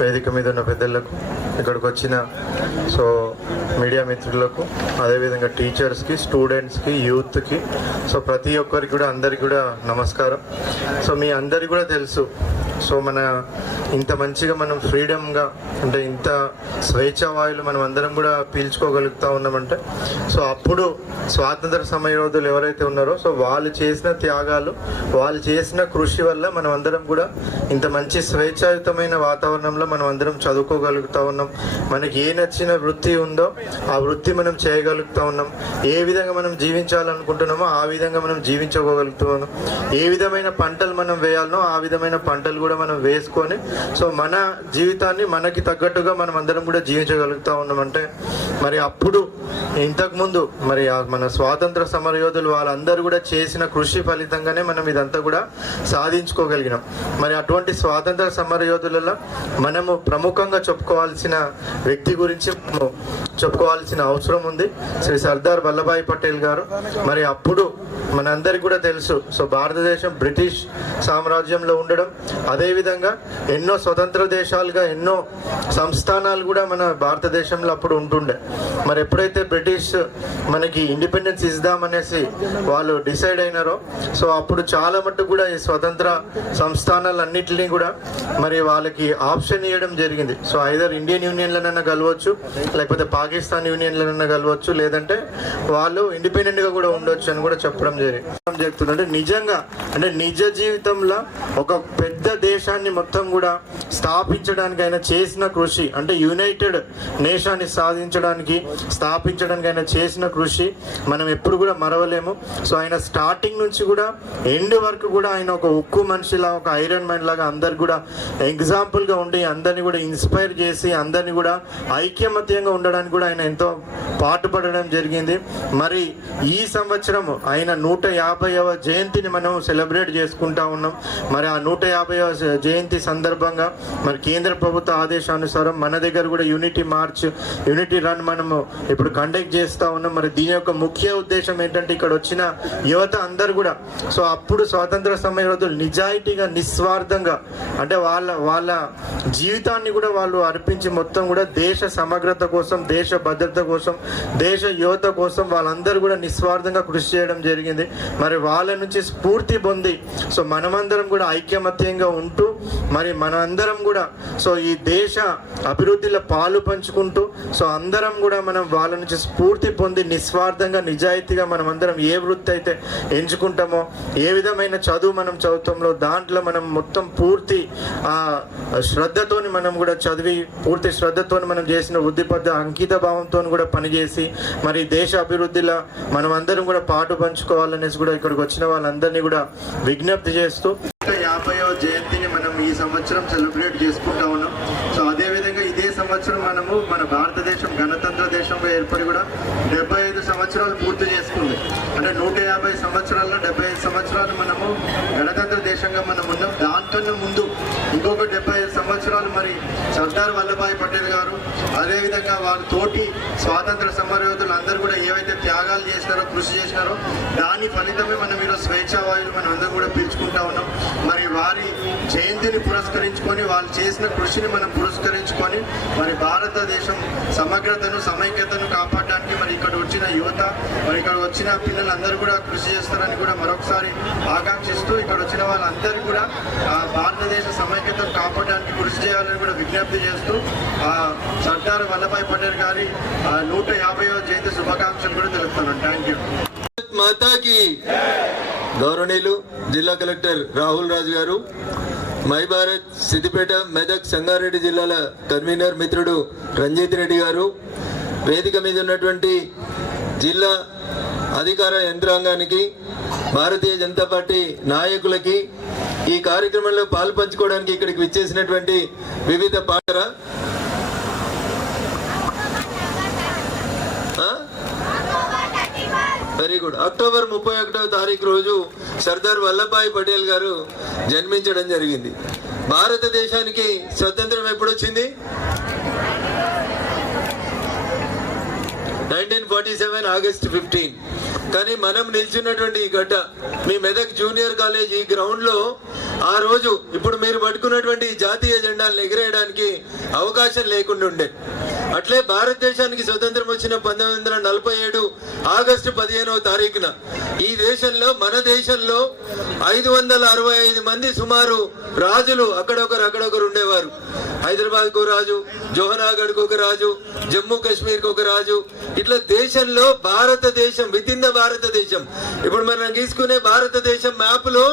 వేదిక మీద ఉన్న పెద్దలకు ఇక్కడికి వచ్చిన సో మీడియా మిత్రులకు అదేవిధంగా టీచర్స్కి స్టూడెంట్స్కి యూత్కి సో ప్రతి ఒక్కరికి కూడా అందరికి కూడా నమస్కారం. సో మీ అందరికి కూడా తెలుసు సో మన ఇంత మంచిగా మనం ఫ్రీడమ్గా అంటే ఇంత స్వేచ్ఛావాయులు మనం అందరం కూడా పీల్చుకోగలుగుతా ఉన్నామంటే సో అప్పుడు స్వాతంత్ర సమయోధులు ఎవరైతే ఉన్నారో సో వాళ్ళు చేసిన త్యాగాలు వాళ్ళు చేసిన కృషి వల్ల మనం అందరం కూడా ఇంత మంచి స్వేచ్ఛాయుతమైన వాతావరణంలో మనం అందరం చదువుకోగలుగుతా ఉన్నాం. మనకి ఏ నచ్చిన వృత్తి ఉందో ఆ వృత్తి మనం చేయగలుగుతా ఉన్నాం. ఏ విధంగా మనం జీవించాలనుకుంటున్నామో ఆ విధంగా మనం జీవించుకోగలుగుతున్నాం ఏ విధమైన పంటలు మనం వేయాలనో ఆ విధమైన పంటలు కూడా మనం వేసుకొని సో మన జీవితాన్ని మనకి తగ్గట్టుగా మనం అందరం కూడా జీవించగలుగుతా ఉన్నామంటే మరి అప్పుడు ఇంతకుముందు మరి మన స్వాతంత్ర సమరయోధులు వాళ్ళందరూ కూడా చేసిన కృషి ఫలితంగానే మనం ఇదంతా కూడా సాధించుకోగలిగినాం. మరి అటువంటి స్వాతంత్ర సమరయోధులలో మనము ప్రముఖంగా చెప్పుకోవాల్సిన వ్యక్తి గురించి మనము చెప్పుకోవాల్సిన అవసరం ఉంది. శ్రీ సర్దార్ వల్లభాయ్ పటేల్ గారు. మరి అప్పుడు మనందరికి కూడా తెలుసు. సో భారతదేశం బ్రిటిష్ సామ్రాజ్యంలో ఉండడం. అదేవిధంగా ఎన్నో స్వతంత్ర దేశాలుగా ఎన్నో సంస్థానాలు కూడా మన భారతదేశంలో అప్పుడు ఉంటుండే. మరి ఎప్పుడైతే బ్రిటిష్ మనకి ఇండిపెండెన్స్ ఇద్దామనేసి వాళ్ళు డిసైడ్ అయినారో సో అప్పుడు చాలా మట్టుకు కూడా ఈ స్వతంత్ర సంస్థానాలన్నింటినీ కూడా మరి వాళ్ళకి ఆప్షన్ ఇవ్వడం జరిగింది. సో ఐదర్ ఇండియన్ యూనియన్లనైనా కలవచ్చు లేకపోతే పాకిస్తాన్ పాకిస్తాన్ యూనియన్లను కలవచ్చు లేదంటే వాళ్ళు ఇండిపెండెంట్గా కూడా ఉండొచ్చు అని కూడా చెప్పడం జరిగింది. జరుగుతుంది అంటే నిజంగా అంటే నిజ జీవితంలో ఒక పెద్ద దేశాన్ని మొత్తం కూడా స్థాపించడానికి ఆయన చేసిన కృషి అంటే యునైటెడ్ నేషాన్ని సాధించడానికి స్థాపించడానికి ఆయన చేసిన కృషి మనం ఎప్పుడు కూడా మరవలేము. సో ఆయన స్టార్టింగ్ నుంచి కూడా ఎండ్ వరకు కూడా ఆయన ఒక ఉక్కు మనిషిలా ఒక ఐరన్ మ్యాన్ లాగా అందరికి కూడా ఎగ్జాంపుల్గా ఉండి అందరిని కూడా ఇన్స్పైర్ చేసి అందరిని కూడా ఐక్యమత్యంగా ఉండడానికి కూడా ఆయన ఎంతో పాటుపడడం జరిగింది. మరి ఈ సంవత్సరం ఆయన నూట యాభైవ జయంతిని మనం సెలబ్రేట్ చేసుకుంటా ఉన్నాం. మరి ఆ నూట యాభైవ జయంతి సందర్భంగా మరి కేంద్ర ప్రభుత్వ ఆదేశానుసారం మన దగ్గర కూడా యూనిటీ మార్చ్ యూనిటీ రన్ మనము ఇప్పుడు కండక్ట్ చేస్తూ ఉన్నాం. మరి దీని యొక్క ముఖ్య ఉద్దేశం ఏంటంటే ఇక్కడ వచ్చిన యువత అందరు కూడా సో అప్పుడు స్వాతంత్ర సమయంలో నిజాయితీగా నిస్వార్థంగా అంటే వాళ్ళ వాళ్ళ జీవితాన్ని కూడా వాళ్ళు అర్పించి మొత్తం కూడా దేశ సమగ్రత కోసం దేశ భద్రత కోసం దేశ యువత కోసం వాళ్ళందరూ కూడా నిస్వార్థంగా కృషి చేయడం జరిగింది. మరి వాళ్ళ నుంచి స్ఫూర్తి పొంది సో మనమందరం కూడా ఐక్యమత్యంగా ఉంటూ మరి మనందరం కూడా సో ఈ దేశ అభివృద్ధిలో పాలు పంచుకుంటూ సో అందరం కూడా మనం వాళ్ళ నుంచి స్ఫూర్తి పొంది నిస్వార్థంగా నిజాయితీగా మనం అందరం ఏ వృత్తి అయితే ఎంచుకుంటామో ఏ విధమైన చదువు మనం చదువుతాంలో దాంట్లో మనం మొత్తం పూర్తి ఆ శ్రద్ధతోని మనం కూడా చదివి పూర్తి శ్రద్ధతోని మనం చేసిన వృద్ధిపద్ధ అంకిత భావంతో కూడా పనిచేసి మరి దేశ అభివృద్ధిలో మనం అందరం కూడా పాటు పంచుకోవాలనేసి కూడా ఇక్కడికి వచ్చిన వాళ్ళందరినీ కూడా విజ్ఞప్తి చేస్తూ యాభైవ జయంతిని మనం ఈ సంవత్సరం సెలబ్రేట్ చేసుకుంటా ఉన్నాం. సో అదే విధంగా ఇదే సంవత్సరం మనము మన భారతదేశం గణతంత్ర దేశంగా ఏర్పడి కూడా డెబ్బై ఐదు సంవత్సరాలు పూర్తి చేసుకుంది అంటే నూట యాభై సంవత్సరాల్లో డెబ్బై ఐదు సంవత్సరాలు మనము గణతంత్ర దేశంగా మనం ఉన్నాం దాంకన్నా ముందు ఇంకొక డెబ్బై ఐదు సంవత్సరాలు మరి సర్దార్ వల్లభాయ్ పటేల్ గారు అదేవిధంగా వారి తోటి స్వాతంత్ర సమరయోధులు అందరూ కూడా ఏవైతే త్యాగాలు చేసినారో కృషి చేసినారో దాని ఫలితమే మనం ఈరోజు స్వేచ్ఛా వాయువులు మనం అందరూ కూడా పిలుచుకుంటా ఉన్నాం. మరి వారి జయంతిని పురస్కరించుకొని వాళ్ళు చేసిన కృషిని మనం పురస్కరించుకొని మరి భారతదేశం సమగ్రతను సమైక్యతను కాపాడడానికి మరి ఇక్కడ వచ్చిన యువత మరి ఇక్కడ వచ్చిన పిల్లలందరూ కూడా కృషి చేస్తారని కూడా మరొకసారి ఆకాంక్షిస్తూ ఇక్కడ వచ్చిన వాళ్ళందరూ కూడా భారతదేశ సమైక్యతను కాపాడడానికి కృషి చేయాలని కూడా విజ్ఞప్తి చేస్తూ ఆ సర్దార్ వల్లభాయ్ పటేల్ గారి ఆ నూట యాభైవ జయంతి శుభాకాంక్షలు కూడా తెలుపుతున్నాను. థ్యాంక్ యూ మాతాకి గౌరవనీయులు జిల్లా కలెక్టర్ రాహుల్ రాజు గారు మై భారత్ సిద్దిపేట మెదక్ సంగారెడ్డి జిల్లాల కన్వీనర్ మిత్రుడు రంజిత్ రెడ్డి గారు వేదిక మీద ఉన్నటువంటి జిల్లా అధికార యంత్రాంగానికి భారతీయ జనతా పార్టీ నాయకులకి ఈ కార్యక్రమంలో పాలు పంచుకోవడానికి ఇక్కడికి విచ్చేసినటువంటి వివిధ పాటరా? వెరీ గుడ్ అక్టోబర్ ముప్పై ఒకటవ తారీఖు రోజు సర్దార్ వల్లభాయ్ పటేల్ గారు జన్మించడం జరిగింది. భారతదేశానికి స్వతంత్రం ఎప్పుడు వచ్చింది nineteen forty seven August fifteen. కానీ మనం నిల్చున్నటువంటి ఈ గడ్డ మీ మెదక్ జూనియర్ కాలేజ్ ఈ గ్రౌండ్లో ఆ రోజు ఇప్పుడు మీరు పట్టుకున్నటువంటి జాతీయ జెండాలను ఎగిరేయడానికి అవకాశం లేకుండా ఉండే. అట్లే భారతదేశానికి స్వతంత్రం వచ్చిన పంతొమ్మిది వందల నలభై ఏడు ఆగస్టు పదిహేనవ తారీఖున ఈ దేశంలో మన దేశంలో ఐదు వందల అరవై ఐదు మంది సుమారు రాజులు అక్కడొకరు అక్కడొకరు ఉండేవారు. హైదరాబాద్కు రాజు జోహనాగఢ్కు ఒక రాజు జమ్మూ కాశ్మీర్కు ఒక రాజు. ఇట్లా దేశంలో భారతదేశం విత్ ఇన్ ద భారతదేశం. ఇప్పుడు మనం తీసుకునే భారతదేశం మ్యాప్లో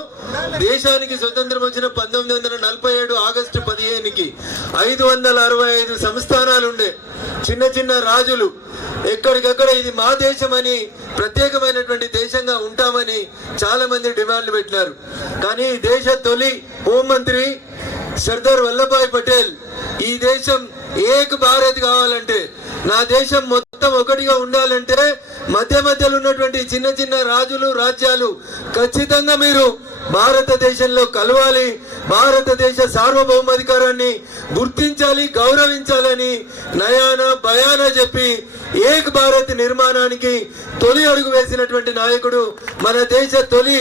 దేశానికి స్వతంత్రం వచ్చిన పంతొమ్మిది వందల నలభై ఏడు ఆగస్టు పదిహేనుకి ఐదు వందల అరవై ఐదు సంస్థానాలు ఉండే చిన్న చిన్న రాజులు ఎక్కడికక్కడ ఇది మా దేశం అని ప్రత్యేకమైనటువంటి దేశంగా ఉంటామని చాలా మంది డిమాండ్లు పెట్టినారు. కానీ దేశ తొలి హోంమంత్రి సర్దార్ వల్లభాయ్ పటేల్ ఈ దేశం ఏక్ భారత్ కావాలంటే నా దేశం మొత్తం ఒకటిగా ఉండాలంటే మధ్య మధ్యలో ఉన్నటువంటి చిన్న చిన్న రాజులు రాజ్యాలు ఖచ్చితంగా మీరు భారతదేశంలో కలవాలి. భారతదేశ సార్వభౌమాధికారాన్ని గుర్తించాలి గౌరవించాలని నయాన భయాన చెప్పి ఏక్ భారత్ నిర్మాణానికి తొలి అడుగు వేసినటువంటి నాయకుడు మన దేశ తొలి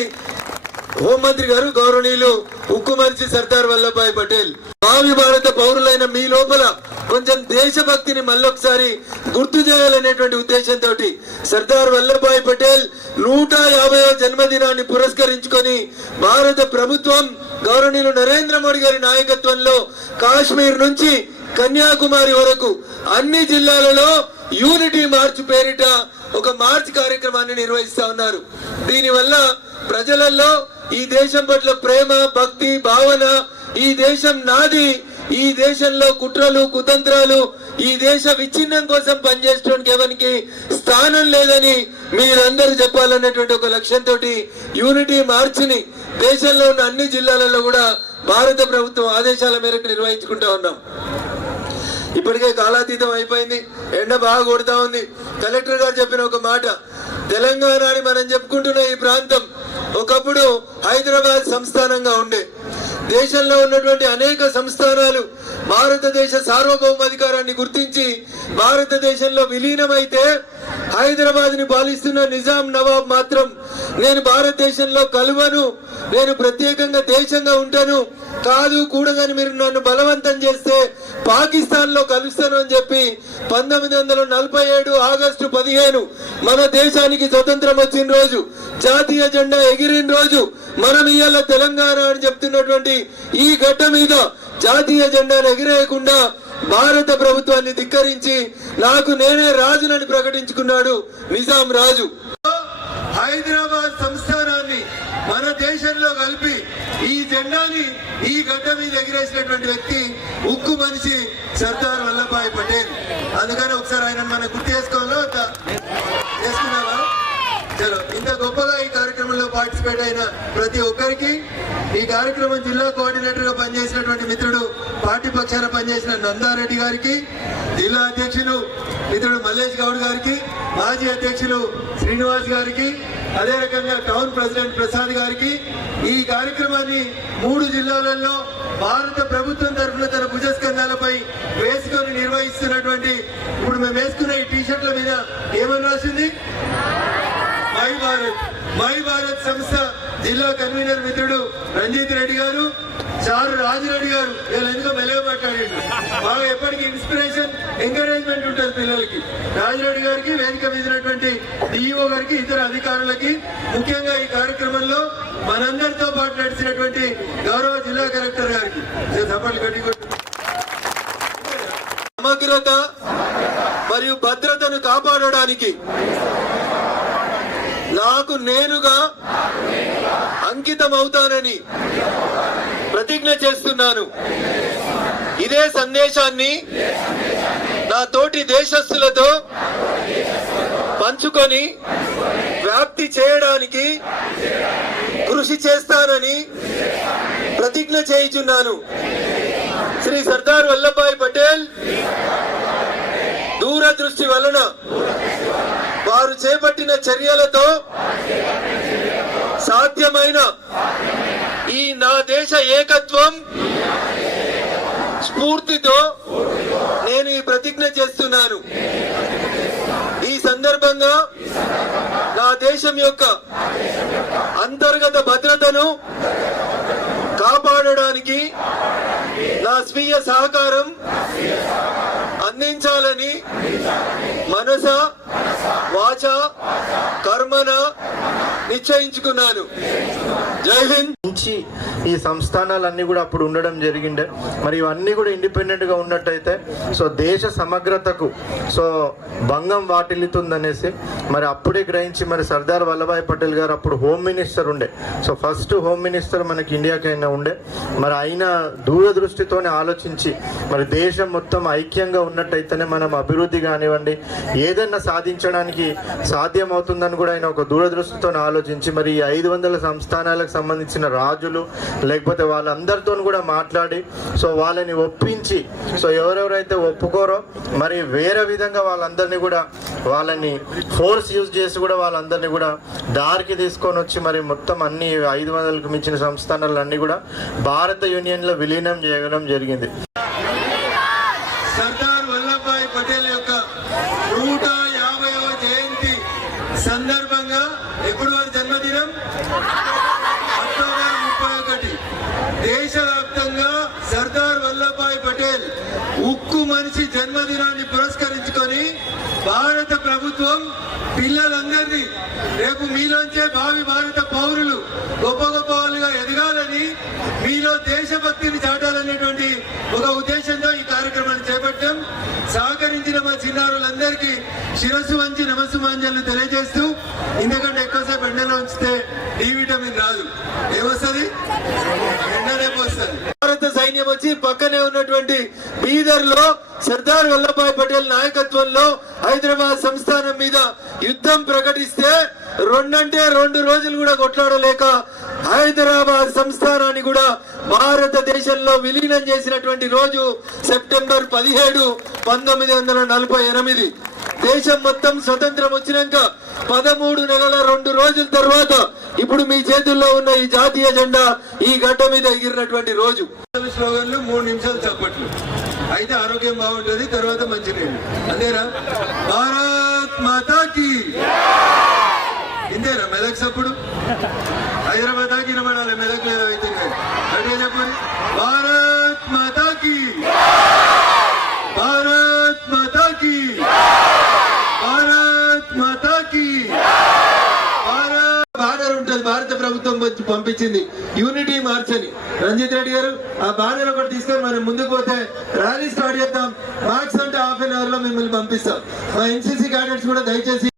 హోంమంత్రి గారు గౌరవనీయులు ఉక్కు మనిషి సర్దార్ వల్లభాయ్ పటేల్. భావి భారత పౌరులైన మీ లోపల కొంచెం దేశభక్తిని మళ్ళొకసారి గుర్తు చేయాలనేటువంటి ఉద్దేశంతో సర్దార్ వల్లభాయ్ పటేల్ నూట యాభై జన్మదినాన్ని పురస్కరించుకొని భారత ప్రభుత్వం గౌరవనీయులు నరేంద్ర మోడీ గారి నాయకత్వంలో కాశ్మీర్ నుంచి కన్యాకుమారి వరకు అన్ని జిల్లాలలో యూనిటీ మార్చ్ పేరిట ఒక మార్చ్ కార్యక్రమాన్ని నిర్వహిస్తా ఉన్నారు. దీనివల్ల ప్రజలలో ఈ దేశం పట్ల ప్రేమ భక్తి భావన ఈ దేశం నాది. ఈ దేశంలో కుట్రలు కుతంత్రాలు ఈ దేశ విచ్ఛిన్నం కోసం పనిచేసేటువంటి ఎవరికి స్థానం లేదని మీరందరూ చెప్పాలనేటువంటి ఒక లక్ష్యంతో యూనిటీ మార్చిని దేశంలో ఉన్న అన్ని జిల్లాలలో కూడా భారత ప్రభుత్వం ఆదేశాల మేరకు నిర్వహించుకుంటా ఉన్నాం. ఇప్పటికే కాలాతీతం అయిపోయింది. ఎండ బాగా కొడుతా ఉంది. కలెక్టర్ గారు చెప్పిన ఒక మాట తెలంగాణ అని మనం చెప్పుకుంటున్న ఈ ప్రాంతం ఒకప్పుడు హైదరాబాద్ సంస్థానంగా ఉండే. దేశంలో ఉన్నటువంటి అనేక సంస్థానాలు భారతదేశ సార్వభౌమాధికారాన్ని గుర్తించి భారతదేశంలో విలీనమైతే హైదరాబాద్ని పాలిస్తున్న నిజాం నవాబ్ మాత్రం నేను భారతదేశంలో కలువను నేను ప్రత్యేకంగా దేశంగా ఉంటాను కాదు కూడదని మీరు నన్ను బలవంతం చేస్తే పాకిస్తాన్లో కలుస్తాను అని చెప్పి పంతొమ్మిది వందల నలభై ఏడు ఆగస్టు పదిహేను మన దేశానికి స్వతంత్రం వచ్చిన రోజు జాతీయ జెండా ఎగిరిన రోజు మనం ఇవాళ తెలంగాణ అని చెప్తున్నటువంటి ఈ గడ్డ మీద జాతీయ జెండాను ఎగిరేయకుండా భారత ప్రభుత్వాన్ని ధిక్కరించి నాకు నేనే రాజునని ప్రకటించుకున్నాడు నిజాం రాజు. హైదరాబాద్ సంస్థానాన్ని మన దేశంలో కలిపి ఈ జెండాని ఈ గడ్డ మీద ఎగిరేసినటువంటి వ్యక్తి ఉక్కు మనిషి సర్దార్ వల్లభాయ్ పటేల్. అందుకని ఒకసారి ఆయన మనం గుర్తు చేసుకోవాలో? చేసుకున్నావా? చలో ఇంత గొప్పగా ఈ కార్యక్రమంలో పార్టిసిపేట్ అయిన ప్రతి ఒక్కరికి ఈ కార్యక్రమం జిల్లా కోఆర్డినేటర్గా పనిచేసినటువంటి మిత్రుడు పార్టీ పక్షాన పనిచేసిన నందారెడ్డి గారికి జిల్లా అధ్యక్షులు మిత్రుడు మల్లేష్ గౌడ్ గారికి మాజీ అధ్యక్షులు శ్రీనివాస్ గారికి అదే రకంగా టౌన్ ప్రెసిడెంట్ ప్రసాద్ గారికి ఈ కార్యక్రమాన్ని మూడు జిల్లాలలో భారత ప్రభుత్వం తరఫున తన భుజస్కంధాలపై వేసుకొని నిర్వహిస్తున్నటువంటి ఇప్పుడు మేము వేసుకున్న ఈ టీ షర్ట్ల మీద ఏమని రాసింది? మై భారత్ మై భారత్ సంస్థ జిల్లా కన్వీనర్ మిత్రుడు రంజిత్ రెడ్డి గారు చారు రాజురెడ్డి గారు వీళ్ళు ఎందుకో మెలగ మాట్లాడండి బాగా ఎప్పటికీ ఇన్స్పిరేషన్ ఎంకరేజ్మెంట్ ఉంటుంది పిల్లలకి. రాజురెడ్డి గారికి వేదిక మీదినటువంటి ఉన్నటువంటి డిఈఓ గారికి ఇతర అధికారులకి ముఖ్యంగా ఈ కార్యక్రమంలో మనందరితో పాటు నడిచినటువంటి గౌరవ జిల్లా కలెక్టర్ గారికి. సభలు గట్టి సమగ్రత మరియు భద్రతను కాపాడడానికి నాకు నేనుగా అంకితం అవుతానని ప్రతిజ్ఞ చేస్తున్నాను. ఇదే సందేశాన్ని నా తోటి దేశస్థులతో పంచుకొని వ్యాప్తి చేయడానికి కృషి చేస్తానని ప్రతిజ్ఞ చేయుచున్నాను. శ్రీ సర్దార్ వల్లభాయ్ పటేల్ దూరదృష్టి వలన వారు చేపట్టిన చర్యలతో సాధ్యమైన ఈ నా దేశ ఏకత్వం స్ఫూర్తితో నేను ఈ ప్రతిజ్ఞ చేస్తున్నాను. ఈ సందర్భంగా నా దేశం యొక్క అంతర్గత భద్రతను కాపాడడానికి నా స్వీయ సహకారం అందించాలని మనస వాచ కర్మన నిశ్చయించుకున్నాను. జై హింద్. నుంచి ఈ సంస్థానాలన్నీ కూడా అప్పుడు ఉండడం జరిగిండే. మరి ఇవన్నీ కూడా ఇండిపెండెంట్గా ఉన్నట్టయితే సో దేశ సమగ్రతకు సో భంగం వాటిల్లుతుందనేసి మరి అప్పుడే గ్రహించి మరి సర్దార్ వల్లభాయ్ పటేల్ గారు అప్పుడు హోమ్ మినిస్టర్ ఉండే. సో ఫస్ట్ హోమ్ మినిస్టర్ మనకి ఇండియాకైనా ఉండే. మరి ఆయన దూరదృష్టితోనే ఆలోచించి మరి దేశం మొత్తం ఐక్యంగా ఉన్నట్టయితేనే మనం అభివృద్ధి కానివ్వండి ఏదైనా సాధించడానికి సాధ్యం అవుతుందని కూడా ఆయన ఒక దూరదృష్టితో ఆలోచించి మరి ఈ ఐదు వందల సంస్థానాలకు సంబంధించిన రాజులు లేకపోతే వాళ్ళందరితో కూడా మాట్లాడి సో వాళ్ళని ఒప్పించి సో ఎవరెవరైతే ఒప్పుకోరో మరి వేరే విధంగా వాళ్ళందరినీ కూడా వాళ్ళని ఫోర్స్ యూజ్ చేసి కూడా వాళ్ళందరినీ కూడా దారికి తీసుకొని వచ్చి మరి మొత్తం అన్ని ఐదు వందలకు మించిన సంస్థానాలన్నీ కూడా భారత యూనియన్లో విలీనం చేయడం జరిగింది సర్దార్ వల్లభాయ్ పటేల్ యొక్క నూట యాభైవ జయంతి సందర్భంగా ఎప్పుడు వారి జన్మదినం అక్టోబర్ ముప్పై ఒకటి దేశవ్యాప్తంగా సర్దార్ వల్లభాయ్ పటేల్ ఉక్కు మనిషి జన్మదినాన్ని పురస్కరించుకొని భారత ప్రభుత్వం పిల్లలందరినీ రేపు మీలోంచే భావి భారత పౌరులు గొప్ప గొప్ప వాళ్ళుగా ఎదగాలని మీలో దేశభక్తిని చాటాలనేటువంటి ఒక ఉద్దేశంతో ఈ కార్యక్రమాన్ని చేపట్టాం. సహకరించిన మా చిన్నారులందరికీ శిరస్సు వంచి నమస్సుమాంజలు తెలియజేస్తూ ఎందుకంటే ఎక్కువసేపు ఎండలో ఉంచితే డి విటమిన్ రాదు. ఏమొస్తుంది? ఎండ రేపు వస్తుంది సైన్యం వచ్చి పక్కనే ఉన్నటువంటి బీదర్లో సర్దార్ వల్లభాయ్ పటేల్ నాయకత్వంలో హైదరాబాద్ సంస్థానం మీద యుద్ధం ప్రకటిస్తే రెండంటే రెండు రోజులు కూడా కొట్లాడలేక హైదరాబాద్ సంస్థానాన్ని కూడా భారతదేశంలో విలీనం చేసినటువంటి రోజు సెప్టెంబర్ పదిహేడు పంతొమ్మిది వందల నలభై ఎనిమిది. దేశం మొత్తం స్వతంత్రం వచ్చినాక పదమూడు నెలల రెండు రోజుల తర్వాత ఇప్పుడు మీ చేతుల్లో ఉన్న ఈ జాతీయ జెండా ఈ గడ్డ మీద ఎగిరినటువంటి రోజు. స్లోగన్లు మూడు నిమిషాలు చప్పట్లు. అయితే ఆరోగ్యం బాగుంటుంది తర్వాత మంచినీళ్ళు. అంతేనా? భారత్ మాతాకి ఇంతేనా? మెదక్ సప్పుడు? హైదరాబాద్ దాకా వినబడాలి మెదక్ లేదా అయితే అంటే చెప్పండి భారత్ మాతాకి భారత్ మాతాకి భారత్ మాతాకి భారత్ బానర్ ఉంటుంది భారత ప్రభుత్వం వచ్చి పంపించింది. యూనిటీ మార్చ్ అని రంజిత్ రెడ్డి గారు ఆ బానర్ ఒకటి తీసుకొని మనం ముందుకు పోతే ర్యాలీ స్టార్ట్ చేద్దాం. మార్క్స్ అంటే హాఫ్ అన్ అవర్లో మిమ్మల్ని పంపిస్తాం. మా ఎన్సీసీ క్యాడెట్స్ కూడా దయచేసి